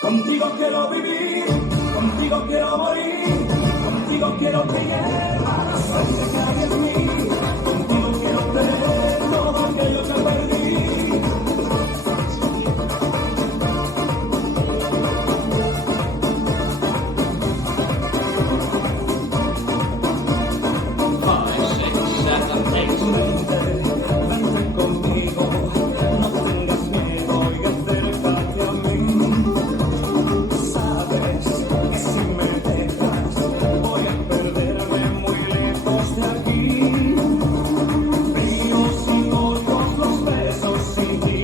Contigo quiero vivir, contigo quiero morir, contigo quiero que hierva la sangre que hay en mí, contigo quiero tener todo aquello que perdí. Vente conmigo, no tengas miedo y acércate a mí. Sabes que si me dejas voy a perderme muy lejos de aquí. Ríos y otros los besos sin ti,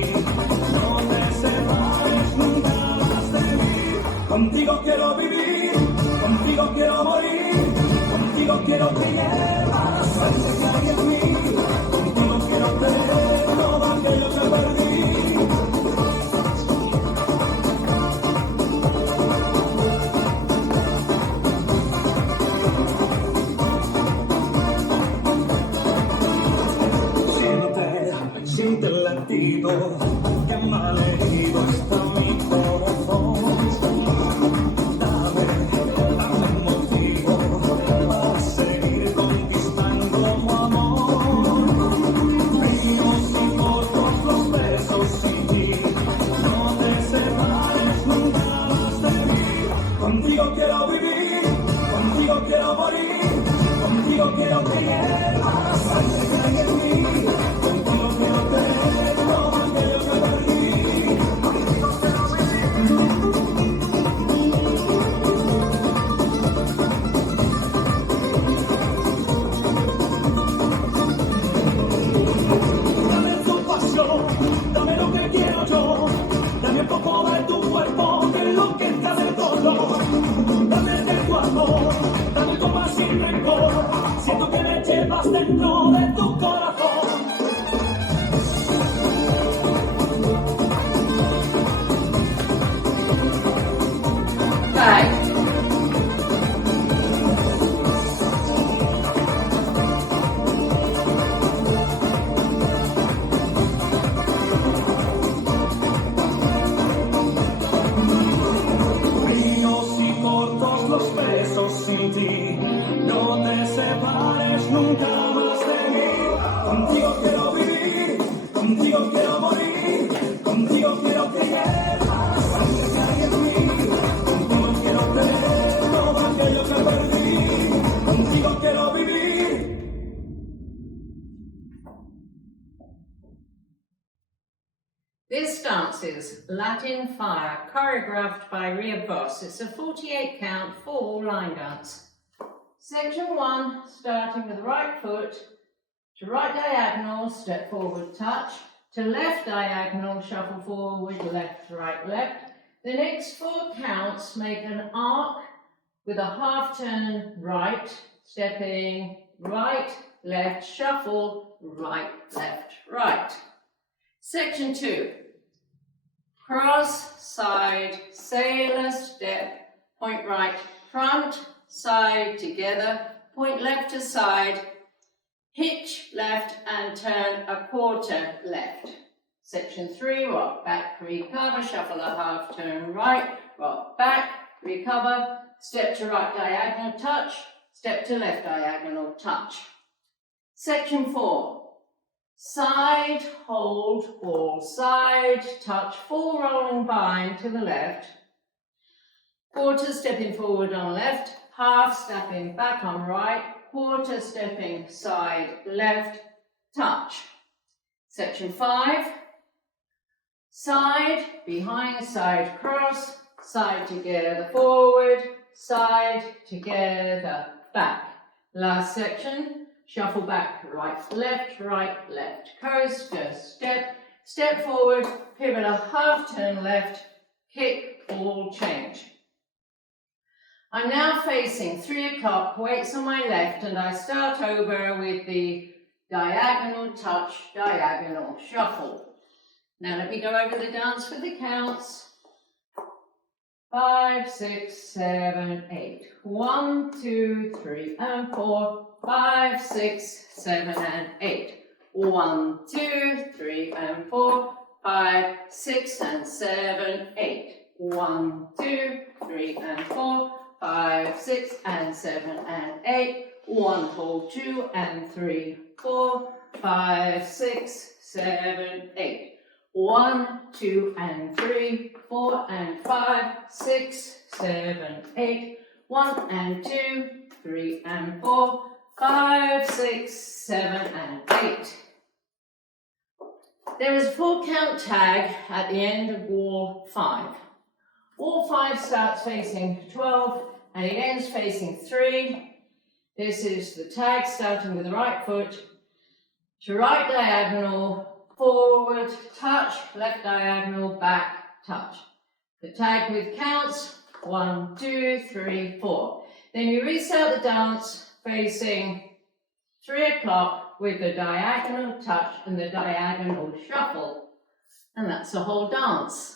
no te separes nunca más de mí. Contigo quiero vivir, contigo quiero morir, contigo quiero que hierva la sangre que hay en mí. Quiero tener todo aquello que perdí. Siente el latido que malherido está mi corazón. Dame un motivo para seguir conquistando tu amor. Ríos y cortos los besos sin ti, no te separes nunca más de mí. Contigo quiero vivir, contigo quiero morir, contigo quiero que hierva la sangre que hay en mí. Contigo quiero tener todo aquello que perdí. Contigo quiero vivir. Dame tu pasión, dame lo que quiero yo, dame un poco de tu cuerpo, que es lo que te hace dolor. Dame de tu amor, dame tu más sin rencor, siento que me llevas dentro de tu corazón. Back. Ríos y cortos los besos sin ti, no te separes nunca más de mí. Contigo quiero vivir, contigo quiero morir, contigo quiero que hierva la sangre que hay en mí. Contigo quiero tener todo aquello que perdí. Contigo quiero vivir. This dance is Latin Fire, choreographed by Ria Boss. It's a 48 count, 4 line dance. Section 1, starting with right foot, to right diagonal, step forward, touch, to left diagonal, shuffle forward, left, right, left. The next 4 counts make an arc with a half turn right, stepping right, left, shuffle, right, left, right. Section 2, cross, side, sailor, step, point right, front, side, together, point left to side, hitch left and turn a quarter left. Section 3, rock back, recover, shuffle a half turn right, rock back, recover, step to right diagonal, touch, step to left diagonal, touch. Section 4, side, hold, ball, side, touch, full rolling vine to the left, quarter stepping forward on left, half stepping back on right, quarter stepping side, left, touch. Section 5, side, behind, side, cross, side together, forward, side together, back. Last section, shuffle back, right, left, coaster, step, step forward, pivot a half turn left, kick, ball, change. I'm now facing 3 o'clock, weights on my left, and I start over with the diagonal touch, diagonal shuffle. Now let me go over the dance with the counts. 5, 6, 7, 8. 1, 2, 3, and 4. 5, 6, 7, and 8. 1, 2, 3, and 4. 5, 6, and 7, 8. 1, 2, 3 and 4, 5, 6 and 7 and 8. 1 hold 2 and 3, 4, 5, 6, 7, 8. 1, 2 and 3, 4 and 5, 6, 7, 8. 1 and 2, 3 and 4, 5, 6, 7 and 8. There is a 4-count tag at the end of wall 5. Wall 5 starts facing 12 and it ends facing 3. This is the tag starting with the right foot to right diagonal, forward, touch, left diagonal, back, touch. The tag with counts 1, 2, 3, 4. Then you restart the dance facing 3 o'clock with the diagonal touch and the diagonal shuffle. And that's the whole dance.